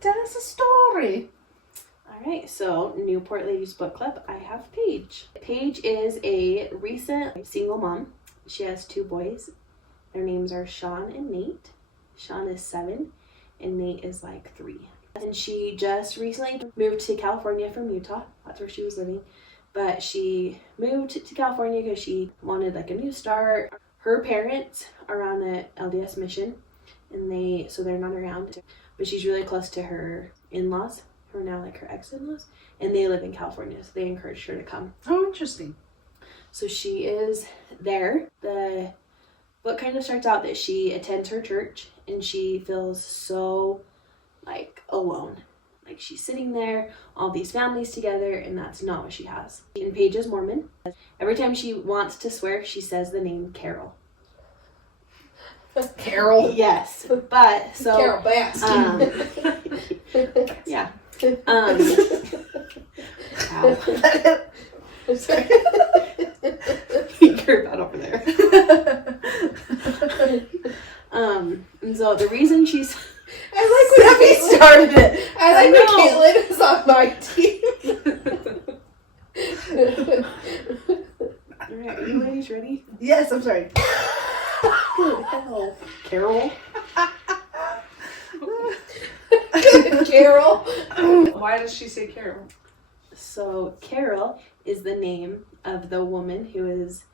Tell us a story. Alright, so Newport Ladies Book Club, I have Paige. Paige is a recent single mom. She has 2 boys. Their names are Sean and Nate. Sean is 7 and Nate is like 3. And she just recently moved to California from Utah. That's where she was living. But she moved to California because she wanted like a new start. Her parents are on the LDS mission and they're not around. But she's really close to her in-laws, who are now like her ex-in-laws, and they live in California, so they encouraged her to come. Oh, interesting. So she is there. The book kind of starts out that she attends her church and she feels so like alone. Like she's sitting there, all these families together, and that's not what she has. And Paige is Mormon. Every time she wants to swear, she says the name Carol. Carol? Yes. But so Carol Baskin. Yeah. Sorry. You're about over there. And so the reason she's I like when Caitlin started it. I like when Caitlin is on my team. Alright, are you ladies ready? Yes, I'm sorry. Good hell. Carol? Carol. Why does she say Carol? So Carol is the name of the woman who is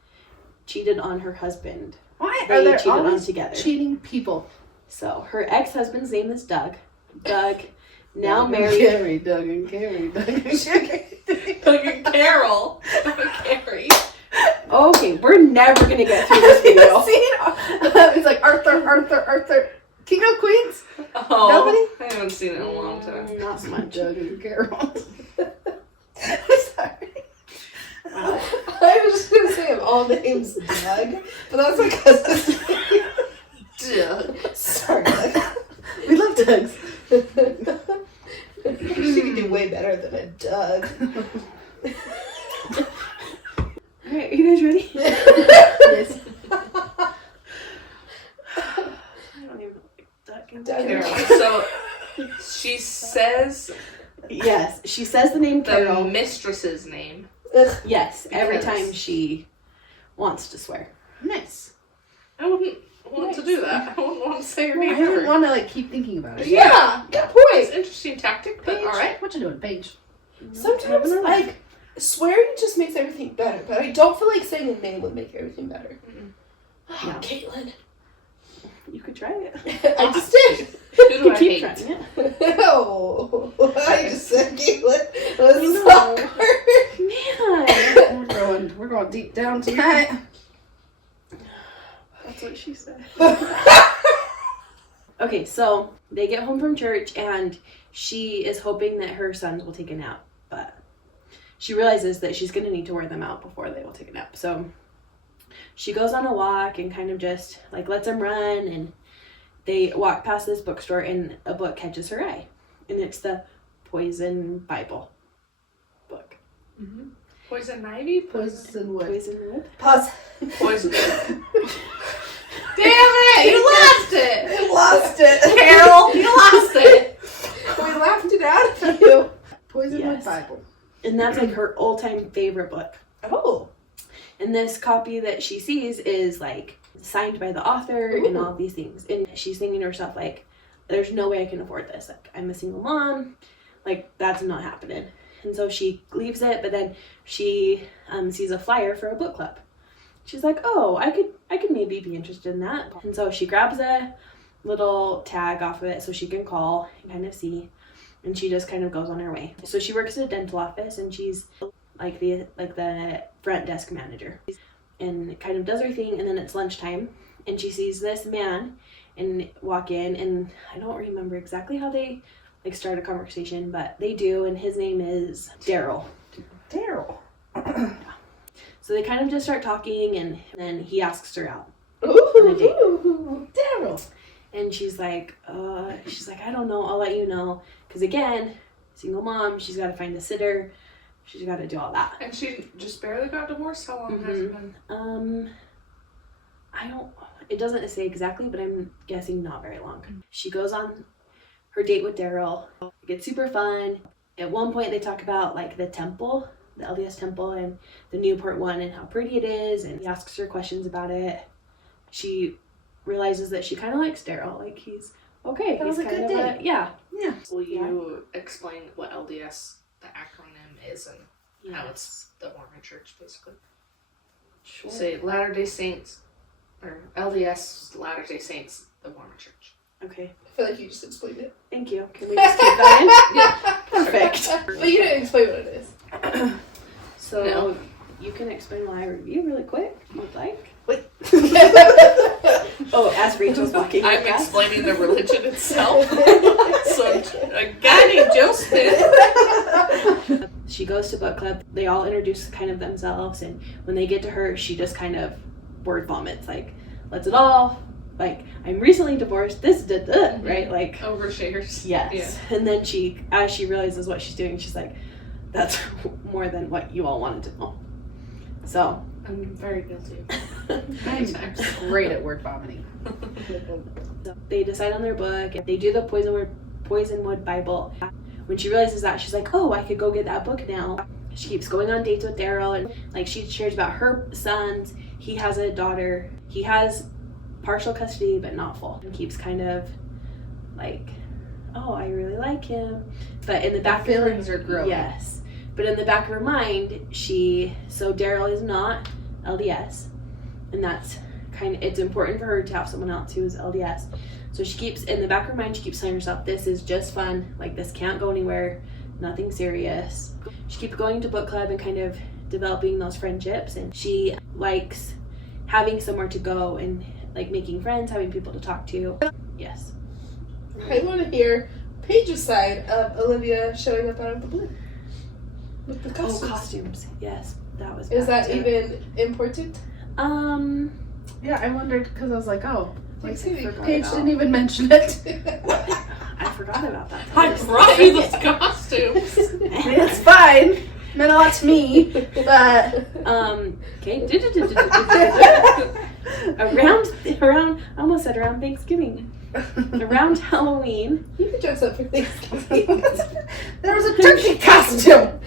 cheated on her husband. Why They are there cheated on always together. cheating people? So her ex-husband's name is Doug. Doug, now Doug married. Carrie, Doug and Carrie, Doug and Carrie. Doug and Carol. Doug and Carrie. Okay, we're never gonna get through this video. It's like Arthur. King of Queens? Oh, Nobody? I haven't seen it in a long time. Not so much. Doug and Carol. I'm sorry. Wow. I was just gonna say of all names Doug, but that's my cousin's name. Doug. Sorry, Doug. We love Dougs. She can do way better than a Doug. Alright, are you guys ready? Yes. I don't even know. Doug and Doug and Carol. So she says Yes, she says the name the Carol. mistress's name. Ugh. Yes, every Because- time she wants to swear. Nice. I wouldn't want to do that. I wouldn't want to say her I name didn't ever. want to keep thinking about it. Yeah, good It's point. an interesting tactic, but Paige, alright. what you doing, Paige? Sometimes, like, swearing just makes everything better, but I don't feel like saying a name would make everything better. No. Caitlin. You could try it. I just did. Who You do I could keep hate? trying it. No. I just said Caitlin was I know. soccer. Man. We're going deep down tonight. That's what she said. Okay, so they get home from church and she is hoping that her sons will take a nap, but she realizes that she's going to need to wear them out before they will take a nap. So she goes on a walk and kind of just like lets them run, and they walk past this bookstore and a book catches her eye, and it's the Poison Bible book. Mm-hmm. Poison ivy? Poison wood. Poison Wood? Pause. Poison. Damn it! You lost it! I lost it. Carol, you lost it! We laughed it out of you. Poison wood Yes. Bible. And that's like her all-time favorite book. Oh. And this copy that she sees is like signed by the author and all these things. And she's thinking to herself, like, there's no way I can afford this. Like, I'm a single mom. Like, that's not happening. And so she leaves it, but then she sees a flyer for a book club. She's like, oh, I could maybe be interested in that. And so she grabs a little tag off of it so she can call and kind of see. And she just kind of goes on her way. So she works at a dental office, and she's like the front desk manager, and kind of does her thing. And then it's lunchtime, and she sees this man and walk in, and I don't remember exactly how they like start a conversation, but they do, and his name is Daryl. Daryl. So they kind of just start talking, and then he asks her out. Ooh. Daryl. And she's like, I don't know, I'll let you know. Because again, single mom, she's got to find a sitter. She's got to do all that. And she just barely got divorced. How long has it been? It doesn't say exactly, but I'm guessing not very long. She goes on her date with Daryl. It's super fun. At one point they talk about like the temple, the LDS temple, and the Newport one and how pretty it is, and he asks her questions about it. She realizes that she kind of likes Daryl. Like he's okay. That was he's a kind good of date. Yeah. Will you explain what LDS, the acronym is, and how it's the Mormon Church, basically? Sure. Say Latter-day Saints, or LDS, Latter-day Saints, the Mormon Church. Okay. I feel like you just explained it. Thank you. Can we just keep that in? Perfect. But you didn't explain what it is. So No. you can explain why I review really quick if you'd like. Wait. Oh, as Rachel's walking. I'm past. explaining the religion itself. So, a guy named Joseph. She goes to book club. They all introduce kind of themselves, and when they get to her, she just kind of word vomits, like, let's it all, like, I'm recently divorced, this, right? Like, Overshares. yes. And then as she realizes what she's doing, she's like, that's more than what you all wanted to know. So. I'm very guilty. I'm great at word vomiting. So they decide on their book. They do the Poisonwood Bible. When she realizes that, she's like, oh, I could go get that book now. She keeps going on dates with Daryl, and like she shares about her sons. He has a daughter. He has partial custody, but not full. And keeps kind of like, oh, I really like him. But in the back of her Feelings are growing. yes. But in the back of her mind, so Daryl is not LDS, and that's it's important for her to have someone else who is LDS. So she keeps, in the back of her mind, she keeps telling herself, this is just fun, like this can't go anywhere, nothing serious. She keeps going to book club and kind of developing those friendships, and she likes having somewhere to go and like making friends, having people to talk to. Yes. I want to hear Paige's side of Olivia showing up out of the blue. With the costumes. Oh, costumes. Yes, that was Is bad that too. even important? Yeah, I wondered because I was like, oh, like forgot Paige about- didn't even mention it. I forgot about that. I brought you those costumes. I mean, it's fine. Meant a lot to me, but Okay. around I almost said around Thanksgiving. Around Halloween. You can dress up for Thanksgiving. there was a turkey costume.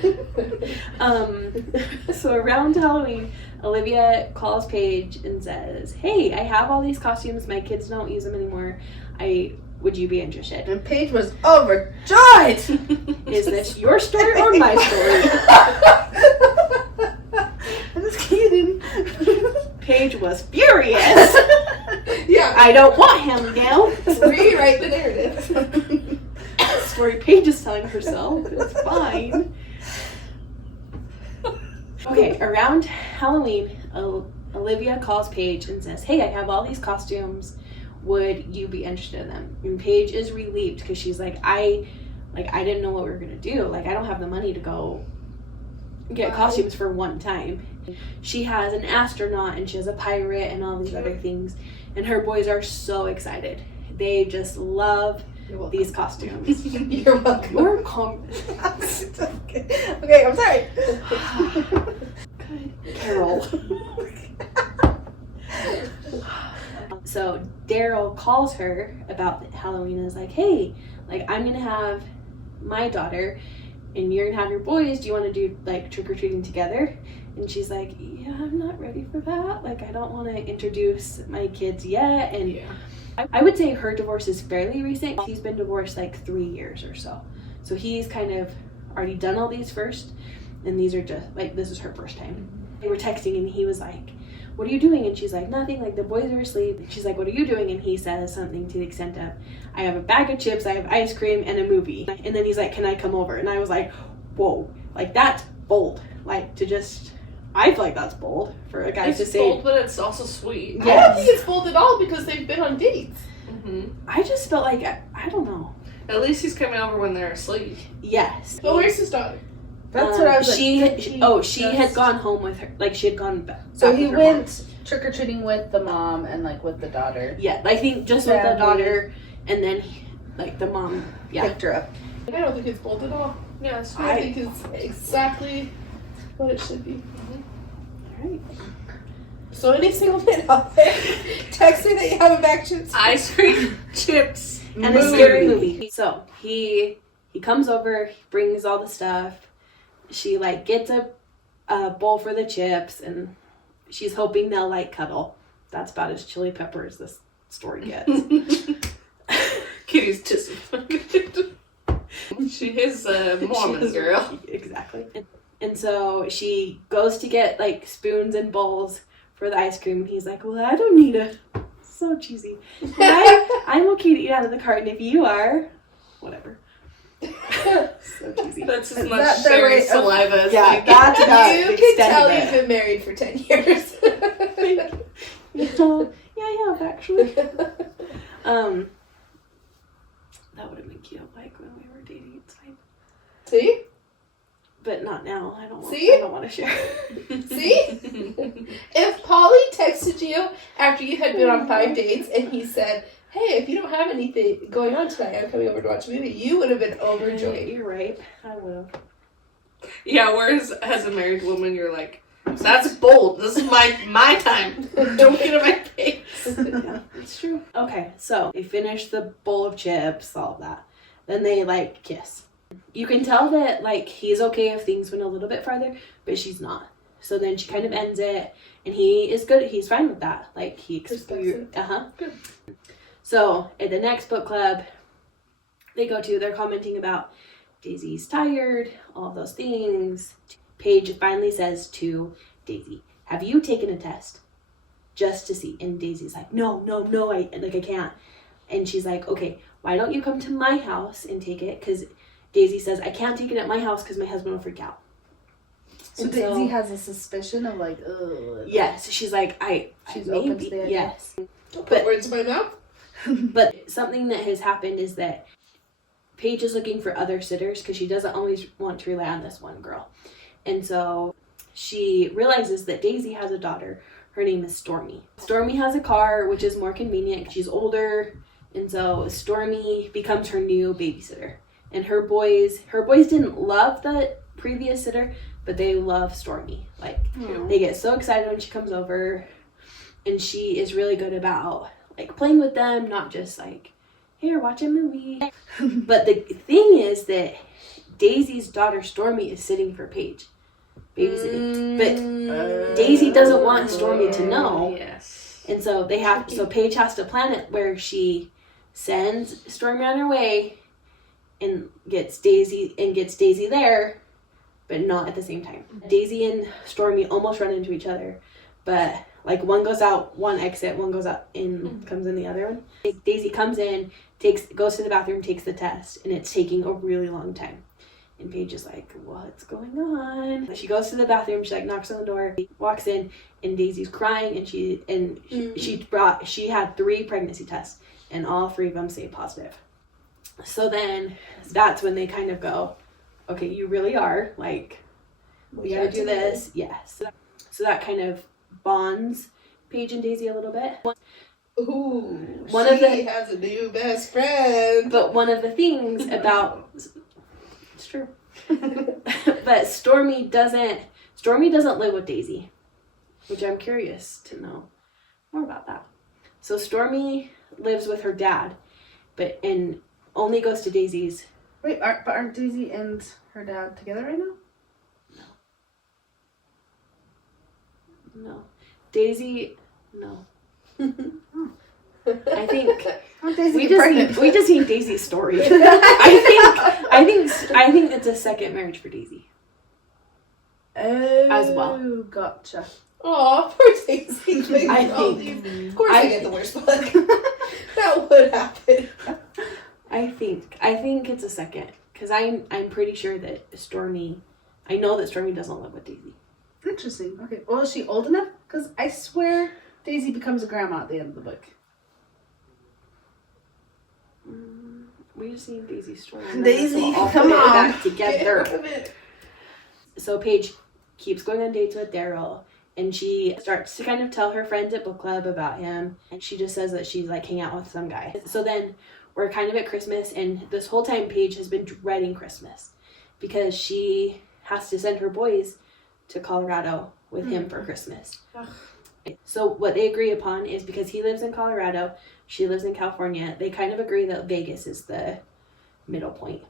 So around Halloween, Olivia calls Paige and says, hey, I have all these costumes, my kids don't use them anymore, would you be interested? And Paige was overjoyed. Is this your story or my story? I'm just kidding. Paige was furious. Yeah. I don't want him now. Rewrite the narrative. Story Paige is telling herself. It's fine. Okay, around Halloween, Olivia calls Paige and says, hey, I have all these costumes. Would you be interested in them? And Paige is relieved because she's like, I didn't know what we were going to do. Like, I don't have the money to go get costumes for one time. She has an astronaut and she has a pirate and all these other things. And her boys are so excited. They just love these costumes. You're welcome. You're calm. Okay, I'm sorry. Good Carol. So Daryl calls her about Halloween and is like, hey, like I'm gonna have my daughter and you're gonna have your boys. Do you want to do like trick-or-treating together? And she's like, yeah, I'm not ready for that. Like, I don't want to introduce my kids yet. And Yeah. I would say her divorce is fairly recent. He's been divorced like 3 years or so. So he's kind of already done all these first. And these are just, like, this is her first time. They were texting and he was like, what are you doing? And she's like, nothing. Like, the boys are asleep. She's like, what are you doing? And he says something to the extent of, I have a bag of chips, I have ice cream, and a movie. And then he's like, can I come over? And I was like, whoa. Like, that's bold. Like, to just... I feel like that's bold for a guy It's to say. bold, but it's also sweet. I don't think it's bold at all because they've been on dates. Mm-hmm. I just felt like, I don't know. At least he's coming over when they're asleep. Yes. But where's his daughter? That's what I was like. She had gone home with her. Like, she had gone back. So back he with her went trick or treating with the mom and like with the daughter. mom. Yeah, I think just with the daughter, and then like the mom. Yeah. Picked her up. I don't think it's bold at all. Yeah, it's I think it's exactly what it should be. Right. So any single man out there, text me that you have a bag of chips. ice cream, chips, And a scary movie. So he comes over, he brings all the stuff. She like gets a bowl for the chips, and she's hoping they'll like cuddle. That's about as chili pepper as this story gets. Kitty's disappointed. She is a Mormon girl. Exactly. And so she goes to get like spoons and bowls for the ice cream. He's like, well, I don't need a... So cheesy. I'm okay to eat out of the carton if you are. Whatever. So cheesy. That's as much sharing saliva as yeah, that's about you can tell you've been married for 10 years. Yeah, I have actually. That would have been cute, like when we were dating. It's fine. See? But not now. I don't want to share. See? If Polly texted you after you had been on 5 dates and he said, hey, if you don't have anything going on tonight, I'm coming over to watch a movie, you would have been overjoyed. You're right. I would have. Yeah, whereas as a married woman, you're like, so that's bold. This is my time. Don't get in my face. Yeah, it's true. Okay, so they finish the bowl of chips, all of that. Then they like kiss. You can tell that like he's okay if things went a little bit farther, but she's not. So then she kind of ends it, and he is good. He's fine with that. Like he Good. So at the next book club they go to, they're commenting about Daisy's tired, all of those things. Paige finally says to Daisy, have you taken a test? Just to see. And Daisy's like, no, I can't. And she's like, okay, why don't you come to my house and take it? Because Daisy says, I can't take it at my house because my husband will freak out. So Daisy has a suspicion of like, ugh. Yes, she's like, She's maybe, open to the idea. yes. Don't put words in my mouth. But something that has happened is that Paige is looking for other sitters because she doesn't always want to rely on this one girl. And so she realizes that Daisy has a daughter. Her name is Stormy. Stormy has a car, which is more convenient. She's older. And so Stormy becomes her new babysitter. And her boys didn't love the previous sitter, but they love Stormy. Like, they get so excited when she comes over. And she is really good about, like, playing with them, not just, like, here, watch a movie. But the thing is that Daisy's daughter Stormy is sitting for Paige, babysitting. But Daisy doesn't want Stormy to know. Yes. And so so Paige has to plan it where she sends Stormy on her way and gets Daisy there, but not at the same time. Daisy and Stormy almost run into each other, but like one goes out one exit, one goes out in, comes in the other one. Daisy comes in, goes to the bathroom, takes the test, and it's taking a really long time. And Paige is like, what's going on? She goes to the bathroom, she like knocks on the door, walks in, and Daisy's crying, and she had 3 pregnancy tests, and all 3 of them say positive. So then that's when they kind of go, okay, you really are, like, we gotta do this. Yes. So that kind of bonds Paige and Daisy a little bit. Ooh, She has a new best friend. But one of the things about... It's true. But Stormy doesn't live with Daisy, which I'm curious to know more about that. So Stormy lives with her dad, and only goes to Daisy's. Wait, aren't Daisy and her dad together right now? No. Daisy, no. I think we just need Daisy's story. I think it's a second marriage for Daisy. Oh, as well. Gotcha. Aw, poor Daisy. Of course I get the worst one. That would happen. I think it's a second, because I'm pretty sure that Stormy, I know that Stormy doesn't live with Daisy. Interesting. Okay. Well, is she old enough? Because I swear Daisy becomes a grandma at the end of the book. We just need Daisy's story. Daisy, we'll come on. Back together. So Paige keeps going on dates with Daryl, and she starts to kind of tell her friends at book club about him, and she just says that she's like hanging out with some guy. So then we're kind of at Christmas, and this whole time Paige has been dreading Christmas because she has to send her boys to Colorado with him for Christmas. So what they agree upon is, because he lives in Colorado, She lives in California. They kind of agree that Vegas is the middle point.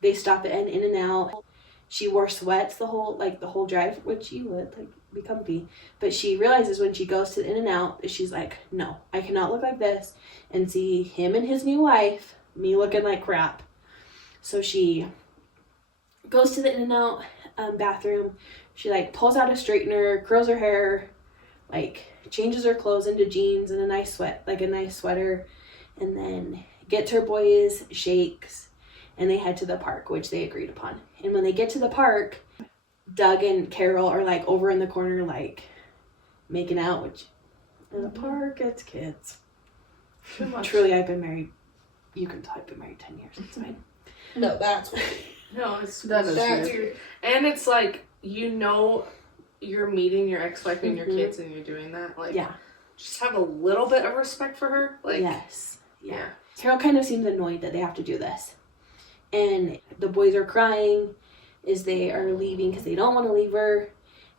They stop at an In-N-Out. She wore sweats the whole drive, which you would, like, be comfy. But she realizes when she goes to the In-N-Out that she's like, no, I cannot look like this and see him and his new wife, me looking like crap. So she goes to the In-N-Out bathroom. She, like, pulls out a straightener, curls her hair, like, changes her clothes into jeans and a nice sweater, and then gets her boys shakes, and they head to the park, which they agreed upon. And when they get to the park, Doug and Carol are, like, over in the corner, like, making out, which in the park, it's kids. Truly, I've been married. You can tell I've been married 10 years. It's fine. No, that's weird. No, it's That is That's weird. weird. And it's like, you know, you're meeting your ex-wife and your kids and you're doing that. Like, Yeah. just have a little bit of respect for her. Like, Yes. Yeah. yeah. Carol kind of seems annoyed that they have to do this. And the boys are crying as they are leaving because they don't want to leave her.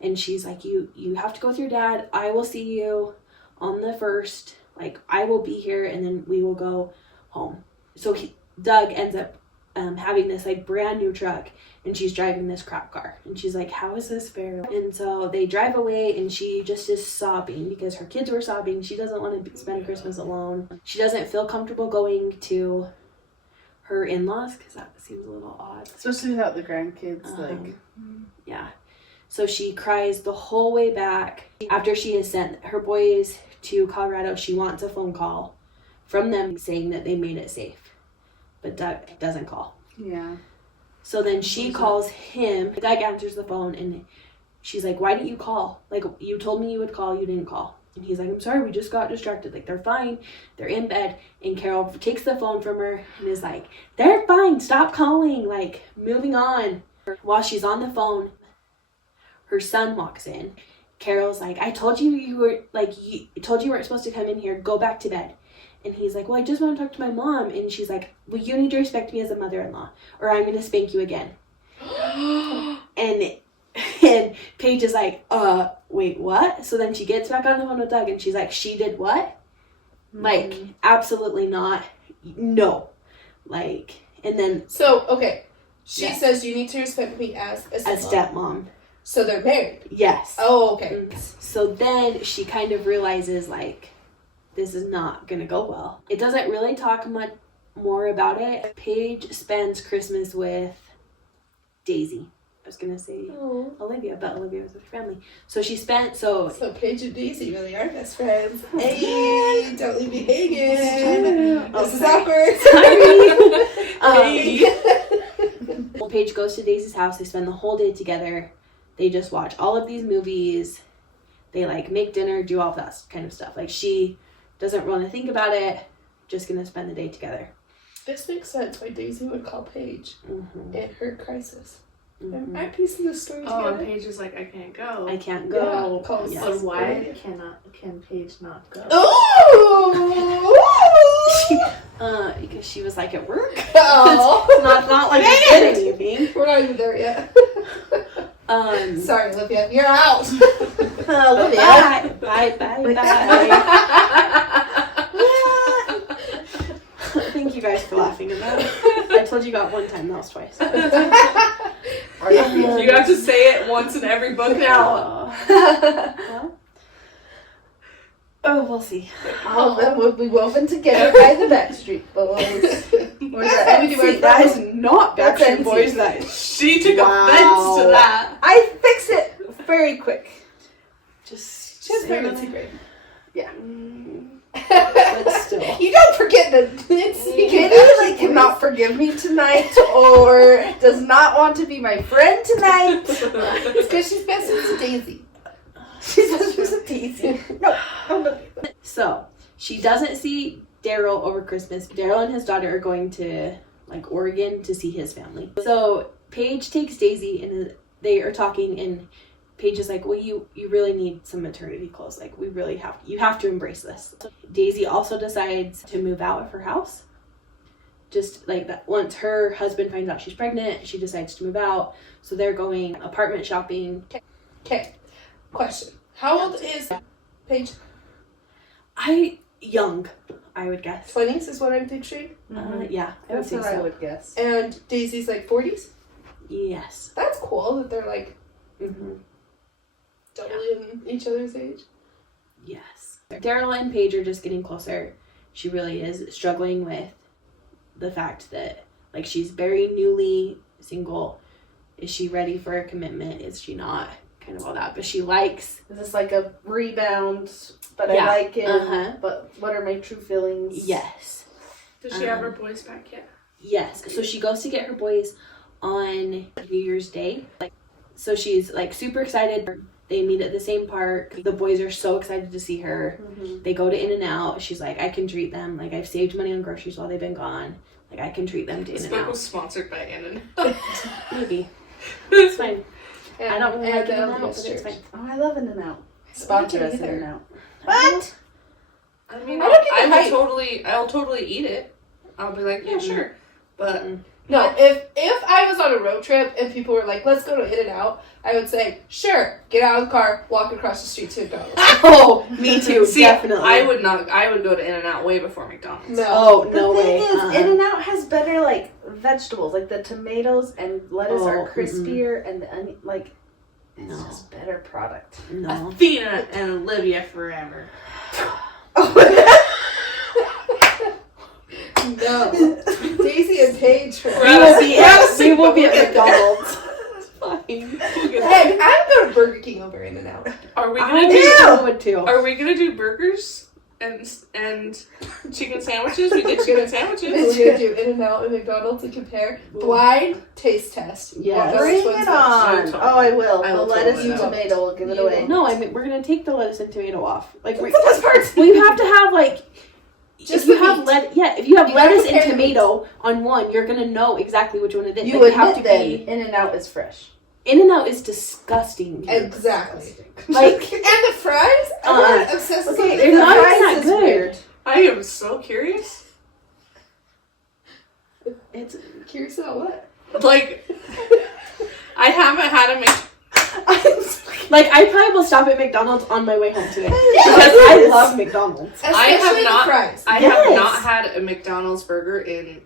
And she's like, you have to go with your dad. I will see you on the 1st. Like, I will be here and then we will go home. So Doug ends up having this, like, brand new truck, and she's driving this crap car. And she's like, how is this fair? And so they drive away, and she just is sobbing because her kids were sobbing. She doesn't want to spend Christmas alone. She doesn't feel comfortable going to her in-laws because that seems a little odd. Especially without the grandkids, like. Yeah. So she cries the whole way back. After she has sent her boys to Colorado, she wants a phone call from them saying that they made it safe. But Doug doesn't call. Yeah. So then she calls him. Doug answers the phone and she's like, why didn't you call? Like, you told me you would call, you didn't call. And he's like, I'm sorry, we just got distracted. Like, they're fine. They're in bed. And Carol takes the phone from her and is like, they're fine. Stop calling. Like, moving on. While she's on the phone, her son walks in. Carol's like, I told you you weren't supposed to come in here. Go back to bed. And he's like, well, I just want to talk to my mom. And she's like, well, you need to respect me as a mother-in-law or I'm going to spank you again. and Paige is like, wait, what? So then she gets back on the phone with Doug and she's like, she did what? Like, absolutely not. No. Like, and then. So, okay. She Yes. says you need to respect me as a a stepmom. stepmom. So they're married. Yes. Oh, okay. So then she kind of realizes, like, this is not going to go well. It doesn't really talk much more about it. Paige spends Christmas with Daisy. I was going to say Olivia, but Olivia was with her family. So she spent, So Paige and Daisy really are best friends. Hey, don't leave me hanging. Oh, This is sorry. awkward. Well, Paige goes to Daisy's house. They spend the whole day together. They just watch all of these movies. They, like, make dinner, do all that kind of stuff. Like, she doesn't want to think about it. Just going to spend the day together. This makes sense why Daisy would call Paige in her crisis. Mm-hmm. I'm piecing the story Oh, and together. Paige is like, I can't go. I can't go. Yeah, calls- Yes. But why can Paige not go? Ooh! Because she was, like, at work. Oh. not like she did anything. We're not even there yet. Sorry, Olivia. You're out. Olivia. Bye. Thank you guys for laughing at that. I told you got one time, that was twice. You have to say it once in every book now. We'll see. All of them will be woven together by the Backstreet Boys. Or is that NSYNC? That is not That's Backstreet NSYNC. Boys. That is She took Wow. offense to that. I fix it very quick. just. She has pregnancy brain. But still. You don't forget that Katie like cannot forgive me tonight, or does not want to be my friend tonight. It's because she's best friends with Daisy. She says she's a Daisy. No. So she doesn't see Daryl over Christmas. Daryl and his daughter are going to, like, Oregon to see his family. So Paige takes Daisy and they are talking, and Paige is like, well, you really need some maternity clothes. Like, you have to embrace this. Daisy also decides to move out of her house. Just like that, once her husband finds out she's pregnant, she decides to move out. So they're going apartment shopping. Okay. Question. How old is Paige? young, I would guess. 20s is what I'm picturing. Yeah, I would That's say what I so. would guess. And Daisy's like 40s. Yes. That's cool that they're like Mm-hmm. doubling each other's age. Yes. Daryl and Paige are just getting closer. She really is struggling with the fact that, like, she's very newly single. Is she ready for a commitment? Is she not? Kind of all that. But she likes... Is this like a rebound, but Yeah. I like it, Uh-huh. but what are my true feelings? Yes. Does she have her boys back yet? Yes. So she goes to get her boys on New Year's Day. So she's, like, super excited. They meet at the same park. The boys are so excited to see her. Mm-hmm. They go to In-N-Out. She's like, I can treat them. Like, I've saved money on groceries while they've been gone. Like, I can treat them to This book In-N-Out. was sponsored by In-N-Out. Maybe. It's fine. And, I don't really like and, In-N-Out, but it's Church. fine. Oh, I love In-N-Out. I Sponsor don't us, either. In-N-Out. What? I mean, I don't get the I hype. will totally eat it. I'll be like, yeah, sure. But No, if I was on a road trip and people were like, let's go to In-N-Out, I would say, sure, get out of the car, walk across the street to McDonald's. Oh, me too. see, Definitely. I would not. I would go to In-N-Out way before McDonald's. No. Oh, The no thing way. is, In-N-Out has better, like, vegetables. Like, the tomatoes and lettuce Oh, are crispier, and the onion, like, it's No. just better product. No. Athena and Olivia forever. No. Daisy and Paige. We will be at McDonald's. Fine. Heck, I'd go to Burger King over In-N-Out. Are we I gonna would too. Are we gonna do burgers and chicken sandwiches? We did chicken We're sandwiches. gonna do In-N-Out and McDonald's and compare. Blind taste test. Yes. What Bring which one's it best? on. Totally. Oh, I will. I The will lettuce totally and know. tomato will give it You away. will. No, I mean, we're going to take the lettuce and tomato off. Like, That's the best part. well, you have to have, like, Just if you the have meat. if you have You gotta lettuce and compare the meat. tomato on one, you're going to know exactly which one it is. You Like, have to admit then, be... In-N-Out is fresh. In-N-Out is disgusting. Exactly. Like, And the fries? I'm not obsessed with Okay, them. they're not fries that is good. weird. I am so curious. It's... Curious about what? Like, I haven't had a Like, I probably will stop at McDonald's on my way home today. Yes. Because I love McDonald's. I have Especially not- the fries. I Yes. have not had a McDonald's burger in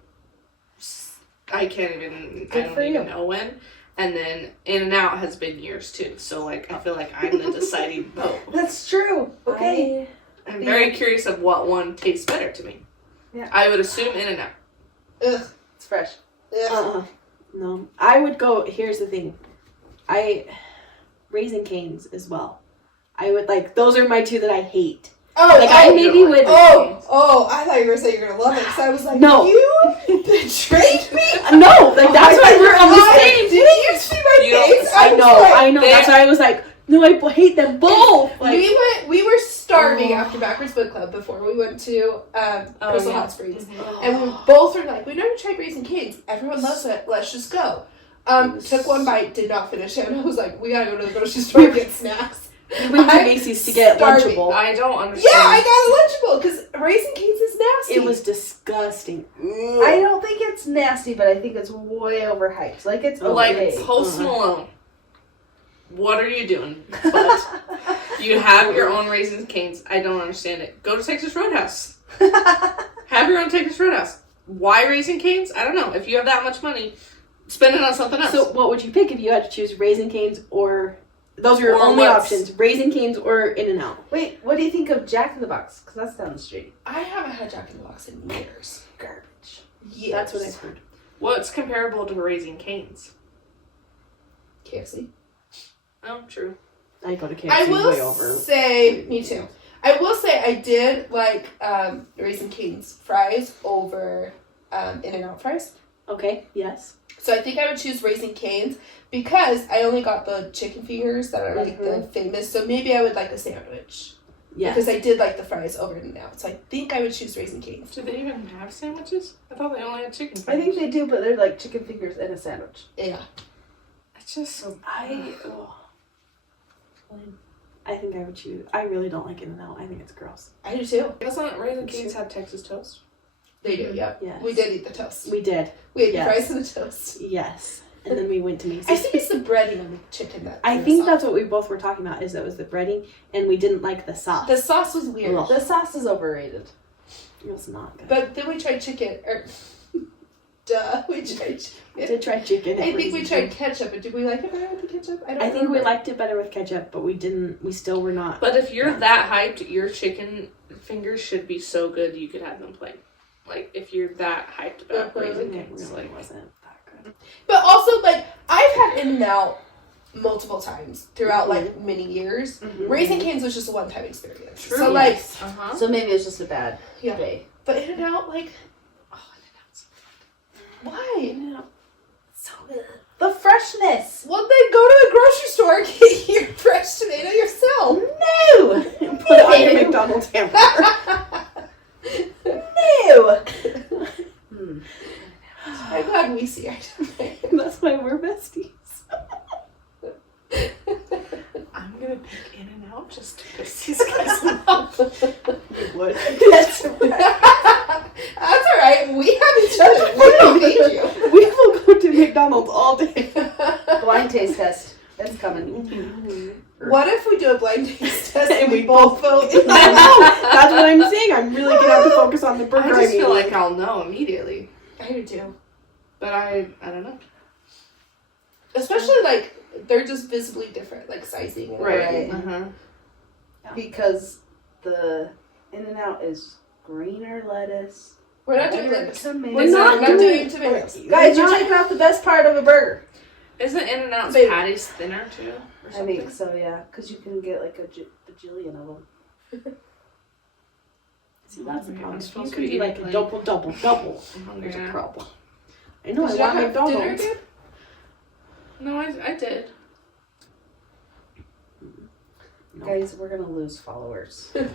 I can't even Good I don't for even you. know when. And then In-N-Out has been years too. So like I feel like I'm the deciding vote. That's true. Okay. I'm very curious of what one tastes better to me. Yeah. I would assume In-N-Out. Ugh. It's fresh. Ugh. No. I would go... Here's the thing. Raisin Canes as well. I would, like... Those are my two that I hate. Oh, Like, oh, I maybe would... I thought you were saying you're gonna love it because I was like, No. you betrayed me. No! Like, that's why we're on the same... Did you see my You don't- face? I was know, like- I know. That's why I was like, no, I hate them both. Like, we were starving Oh. after Backwards Book Club before we went to Crystal yeah. Hot Springs. And we both were like, we've never tried Raisin Canes. Everyone loves it. Let's just go. Took one bite, did not finish it. And I was like, we gotta go to the grocery store and get snacks. we went to I'm Macy's to get starving. Lunchable. I don't understand. Yeah, I got a Lunchable because Raisin Canes is nasty. It was disgusting. I don't think it's nasty, but I think it's way overhyped. Like, it's Like okay. Post Malone. What are you doing? But you have your own Raisin Canes. I don't understand it. Go to Texas Roadhouse. Have your own Texas Roadhouse. Why Raisin Canes? I don't know. If you have that much money, spend it on something else. So what would you pick if you had to choose Raisin Canes or... Those are your Or only what's- options. Raisin Canes or In-N-Out. Wait, what do you think of Jack in the Box? Because that's down the street. I haven't had Jack in the Box in years. Garbage. Years. That's what I've heard. What's comparable to Raisin Canes? KFC. Oh, true. I go to KFC I will way over. say, me too. I will say I did like Raisin Cane's fries over In-N-Out fries. Okay, yes. So I think I would choose Raisin Cane's because I only got the chicken fingers that are like the famous. So maybe I would like a sandwich. Yes. Because I did like the fries over In-N-Out. So I think I would choose Raisin Cane's. Do they even have sandwiches? I thought they only had chicken I think fingers. they do, but they're like chicken fingers in a sandwich. Yeah. It's just so... I think I would choose... I really don't like In-N-Out. I think it's gross. I do too. Doesn't Raisin Canes have Texas toast? They do, yep. Yes. We did eat the toast. We did. We ate Yes. the fries and the toast. Yes. and then we went to Macy's. I think it's the breading on the chicken. I think that's what we both were talking about, is that it was the breading, and we didn't like the sauce. The sauce was weird. Ugh. The sauce is overrated. It was not good. But then we tried chicken. Duh, we tried chicken. We did try chicken. I think we tried ketchup, but did we like it better with the ketchup? I think we liked it better with ketchup, but we still were not. But if you're that hyped, your chicken fingers should be so good you could have them plain. Like, if you're that hyped about Raising Cane's, It like, wasn't that good. But also, like, I've had In-N-Out multiple times throughout, like, many years. Mm-hmm. Raising Cane's was just a one-time experience. True. So, like, So maybe it's just a bad yeah. day. But In-N-Out, like, why? Yeah. So good. The freshness. Well, then go to the grocery store and get your fresh tomato yourself. No. Put it on your McDonald's hamburger. No. I'm glad we see eye to eye. That's why we're besties. I'm gonna pick In-N-Out just to piss these guys off. You would. That's right. That's alright. We have each other. We don't need you. We will go to McDonald's all day. Blind taste test. It's coming. What if we do a blind taste test and we both vote? I know. That's what I'm saying. I'm really gonna have to focus on the burger. I just feel like I'll know immediately. I do too. But I don't know. Especially like they're just visibly different, like sizing. And Right. Uh-huh. Because the In-N-Out is greener lettuce. We're not doing better lettuce. tomatoes. We're not doing tomatoes. Guys, you're taking out the best part of a burger. Isn't In-N-Out's Baby. patties thinner too? Or I something? think so, yeah. Because you can get like a bajillion of them. See, that's the Okay, problem. I'm If you supposed to could be do like eating a plain. double. I'm hungry There's a now. problem. I know. I Did want you have McDonald's. dinner, No, I did. No. Guys, we're going to lose followers. dude?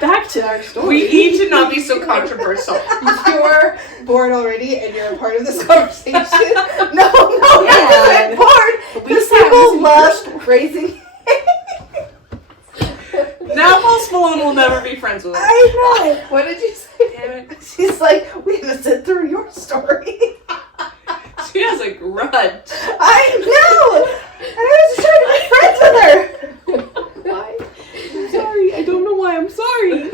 Back to our story. We need to not be so controversial. You're bored already, and you're a part of this conversation. No, Yeah. I'm bored. We Because sat people listening to love raising. Now Post Malone will never be friends with us. I What did you say? Damn it. know. She's like, we have to sit through your story. She has a grudge. I know. And I was just trying to be friends with her. Why? I'm sorry. I don't know why I'm sorry.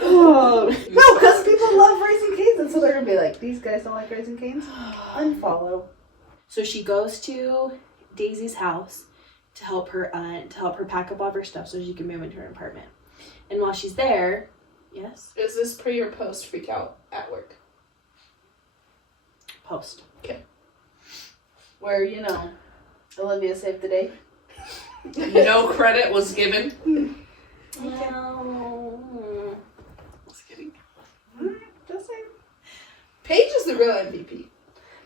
Oh. No, because people love Raising Cane's, and so they're gonna be like, these guys don't like Raising Cane's. Unfollow. So she goes to Daisy's house to help her pack up all of her stuff so she can move into her apartment. And while she's there, yes, Is this pre or post freak out at work? post. Where, you know, Olivia saved the day. No credit was given. No. Just kidding. Just saying. Paige is the real MVP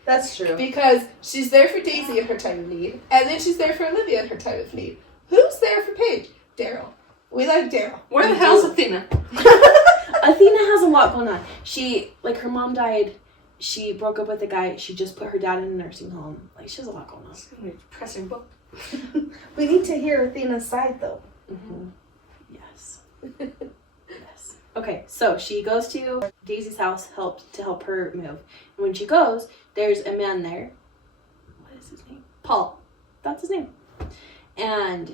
That's true. because she's there for Daisy in her time of need, and then she's there for Olivia in her time of need. Who's there for Paige? Daryl. We like Daryl. Where the hell's Athena? Athena has a lot going on. She, like, her mom died. She broke up with a guy. She just put her dad in a nursing home. Like, she has a lot going on. It's gonna be a depressing book. We need to hear Athena's side, though. Mm-hmm. Yes. Yes. Okay, so she goes to Daisy's house to help her move. And when she goes, there's a man there. What is his name? Paul. That's his name. And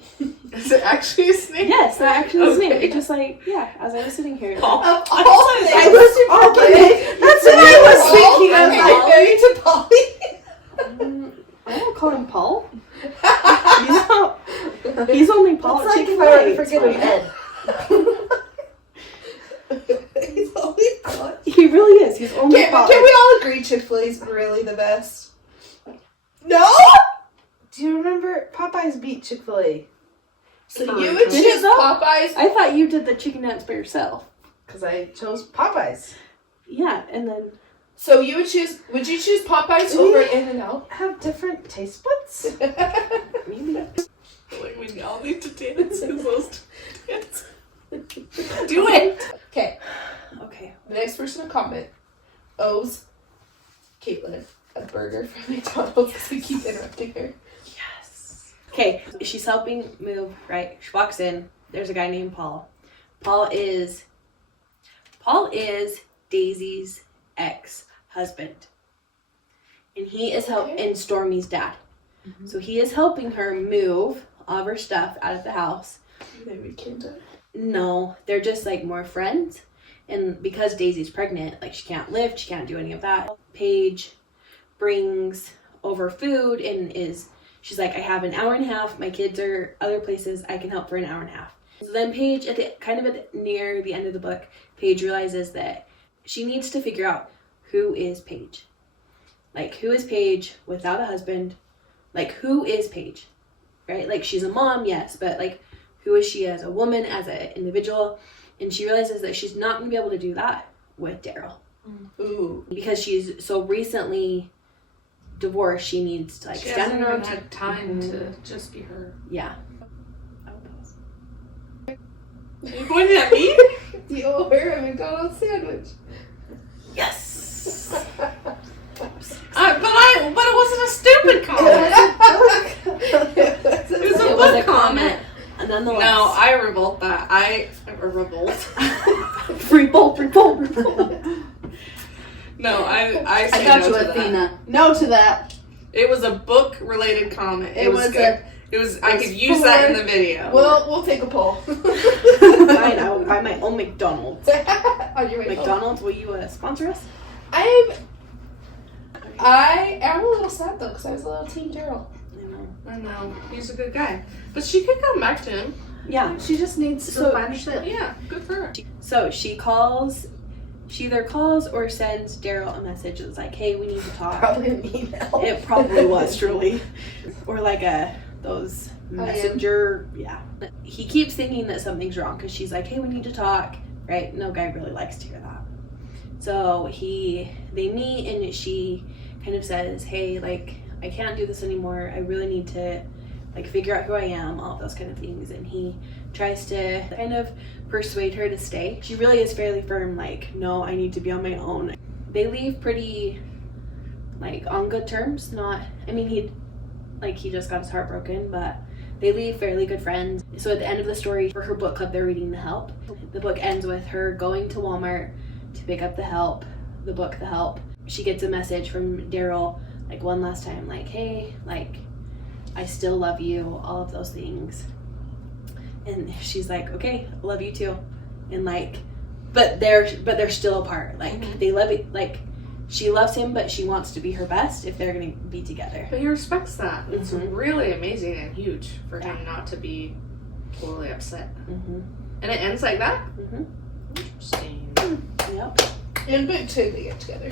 Is it actually his name? yes, that actually is his name. Okay. It just like, yeah, as I was sitting here. Paul. Of all things. I was thinking. That's what I was thinking. I was like, married to Polly. I don't call him Paul. He's only Paul it's at like if Chick-fil-A. I were to It's forget fine. Ed. He's only Polly. He really is. He's only Can Paul. we all agree Chick-fil-A's really the best? No? Do you remember Popeyes beat Chick-fil-A? So Oh, you would did choose it though? Popeyes? I thought you did the chicken nuggets by yourself. Because I chose Popeyes. Yeah, and then So you would you choose Popeyes Do we- over In-N-Out? Have different taste buds? maybe. Like we all need to dance in those dance. Do it. Okay, Okay. the next person to comment owes Caitlin a burger from McDonald's because we keep interrupting her. Yes. Okay, she's helping move, right? She walks in. There's a guy named Paul. Paul is Daisy's ex-husband. And he is Okay. and Stormy's dad. So he is helping her move all of her stuff out of the house. They rekindled. No, they're just like more friends. And because Daisy's pregnant, like she can't lift, she can't do any of that. Paige brings over food and she's like, I have an hour and a half. My kids are other places. I can help for an hour and a half. So then Paige, near the end of the book, Paige realizes that she needs to figure out who is Paige. Like, who is Paige without a husband? Like, who is Paige? Right? Like, she's a mom, yes, but like, who is she as a woman, as an individual? And she realizes that she's not going to be able to do that with Daryl. Ooh. Because she's so recently divorced, she needs to like She stand hasn't on her even own. had time to just be her. Yeah. You pointing at me? You order a McDonald's sandwich. Yes. But it wasn't a stupid comment. It was a book comment. Nonetheless. No, I revolt that. I revolt. Revolt. No, I say I got no you, to that. Athena. No to that. It was a book related comment. It was good. It was. I it's could use that in the video. We'll take a poll. Fine, I will buy my own McDonald's. On your way home. McDonald's, will you sponsor us? I am a little sad though because I was a little Team Daryl. I know. He's a good guy. But she could come back to him. Yeah. She just needs to So- find shit. Yeah, good for her. So she either calls or sends Daryl a message that's like, hey, we need to talk. Probably an email. It probably was, truly. Or like those messenger, yeah. He keeps thinking that something's wrong because she's like, hey, we need to talk, right? No guy really likes to hear that. So they meet and she kind of says, hey, like, I can't do this anymore. I really need to like figure out who I am, all of those kind of things. And he tries to kind of persuade her to stay. She really is fairly firm, like, no, I need to be on my own. They leave pretty like on good terms. He just got his heart broken, but they leave fairly good friends. So at the end of the story, for her book club, they're reading The Help. The book ends with her going to Walmart to pick up The Help. She gets a message from Daryl, like one last time, like, hey, like, I still love you, all of those things. And she's like, okay, I love you too. And like, but they're still apart. Like they love it. Like she loves him, but she wants to be her best if they're gonna be together. But he respects that. It's Mhm. really amazing and huge for him not to be totally upset. Mm-hmm. And it ends like that? Mm-hmm. Interesting. Yep. In book 2 they get together.